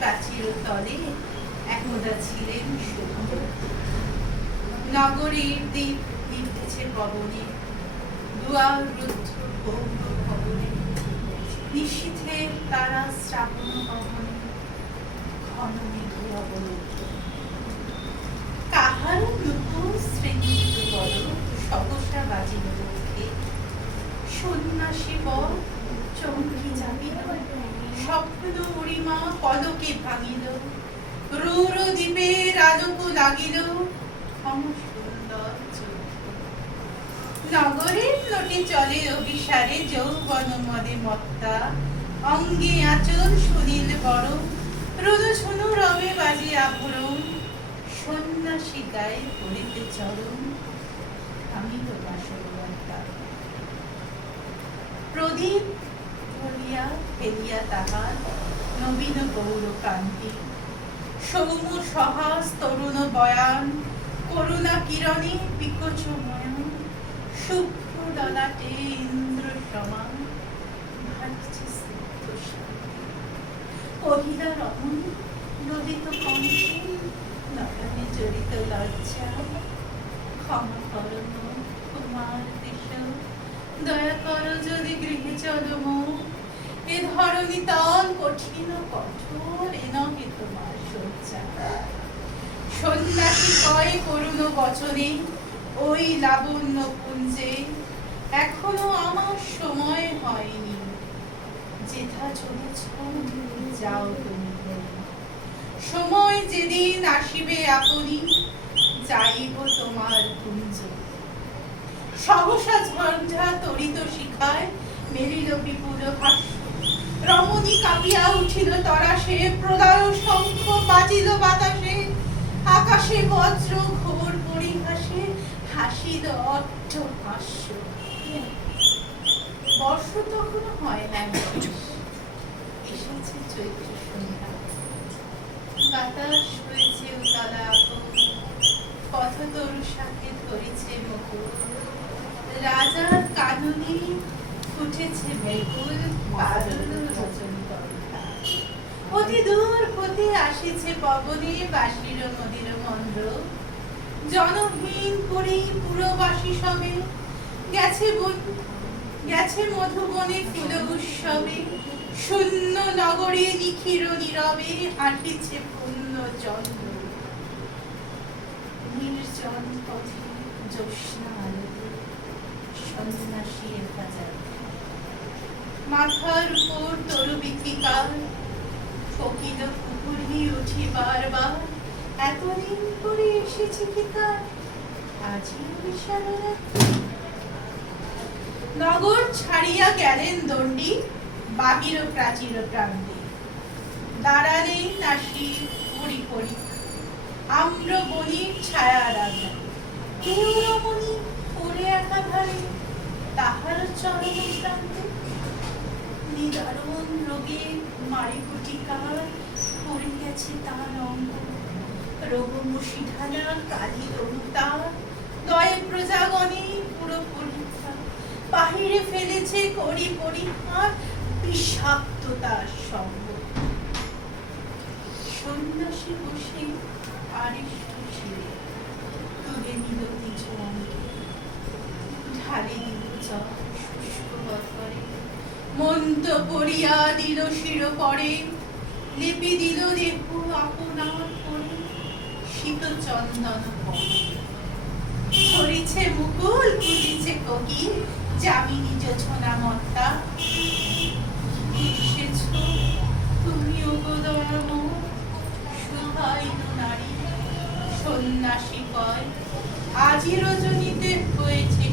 প্রাচীর তলে একদা ছিলেন সত্য। নগরীর দ্বীপ নিভেছে পবনে, দুয়ার রুদ্ধ গৌর ভবনে, নিশীথে তারা শ্রাবণ পবনে, ঘন মেঘে অবরুদ্ধ। কাহার নুপুর শৃঙ্গিত বল সহসা বাজিল মুখে, সন্ন্যাসী বর চমকি যাবিল, স্বপ্ন উড়িমা পলকে ভাঙিল, রৌর দ্বীপের আলোক লাগিল সুন্দর চক্ষু। নগরের লোকে চলে অভিসারে যৌবন মদে মত্তা, অঙ্গে আঁচল সুনীল বড়, রুদু ঝুনু রবে বাজে আভরণ, সন্ন্যাসী গায়ে পড়িতে চরণ, আমিল বাসরবার্তা। প্রদীপ ধরিয়া ফেলিয়া তাহার নবীন গৌর কান্তি, সৌম সহাস তরুণ বয়ান, করুণা কিরণে বিকচ ময়ন, শুভ্র ললাটে ইন্দ্র সমান, ভাসছে স্নিগ্ধ শান্তি। কহিলা রমণ ললিত কণ্ঠে, নয়নে জড়িত লজ্জা, ক্ষমা করো তোমার দেশ, দয়া করো যদি গৃহে চলো মোর, এ ধরণী তল কঠিন কঠোর, এ নহে তোমার শয্যা। সন্ন্যাসী কয় করুণ বচনে ওই লাবণ্য পুঞ্জে, এখনো আমার সময় হয়নি, যেথা চলেছ যাও তুমি। সময় যেদিন আসিবে আপনি, যাইব তোমার কুঞ্জ। সহসা ঝঞ্ঝা তরিত শিখায় মেলিল বিপুল ভাষ্য, রমণী কাঁপিয়া উঠিল তরাসে, প্রলয় শঙ্খ বাজিল বাতাসে, আকাশে বজ্র ঘোর পরিহাসে, হাসিল অট্ট হাস্য। বর্ষ তখন হয় না, এসেছে চৈত্র সন্ধ্যা, বাতাস হয়েছে উতলা আপন, পথতরু সাথে ধরেছে মুকুল, রাজার কাননে ফুটেছে বেকুল বাদল রজনীগন্ধা। অতি দূর হতে আসিছে পবনে বাঁশির মদির মন্দ্র, জনহীন করি পুরবাসী সবে, গেছে মধুবনে ফুল উৎসবে, শূন্য নগরে নিখির নীরবে হাঁটিছে পুণ্য চন্দ্র। নির্জন পথে জ্যোৎস্না আলোতে সন্ন্যাসী একা যায়, মাথার উপর তরু বিথিকার, ফকির কুকুরি উঠি বারবার, এতদিন পরে এসেছে কি তার আজই বিশাল রাত্রি। নগর ছাড়িয়া গেলেন দণ্ডী বাহির প্রাচীর প্রান্তে, দাঁড়ালেন নাসি পরি পরি আম্র বনির ছায়া রাজা, কেউ রমণী পড়ে একাধারে তাহার চরণ প্রান্তে, নিদারুণ রোগে মারিকুটিকার পড়ে গেছে তার অঙ্গ, রোগমুষি ঢালা কালি তরুতার, দয়ে প্রজাগণে পুরো পরীক্ষা, বাহিরে ফেলেছে করি পরিহার বিষাক্ততার সঙ্গ। সন্ন্যাসী বসে আরিষ্ট ছিঁড়ে তুলে নিল নিজ অঙ্গে, ঢালে দিল জল শুষ্ক বৎপরে, মন্ত পড়িয়া দিল শির পরে, লিপি দিল দেহ আপনার করে, শীত চন্দন পরে। ধরিছে মুকুল কুলিছে কোকিল, যামিনী জোছনা মত্তা, এসেছ তুমিও গো দয়াময় সুধাইল নারী। সন্ন্যাসী কয় আজি রজনীতে হয়েছে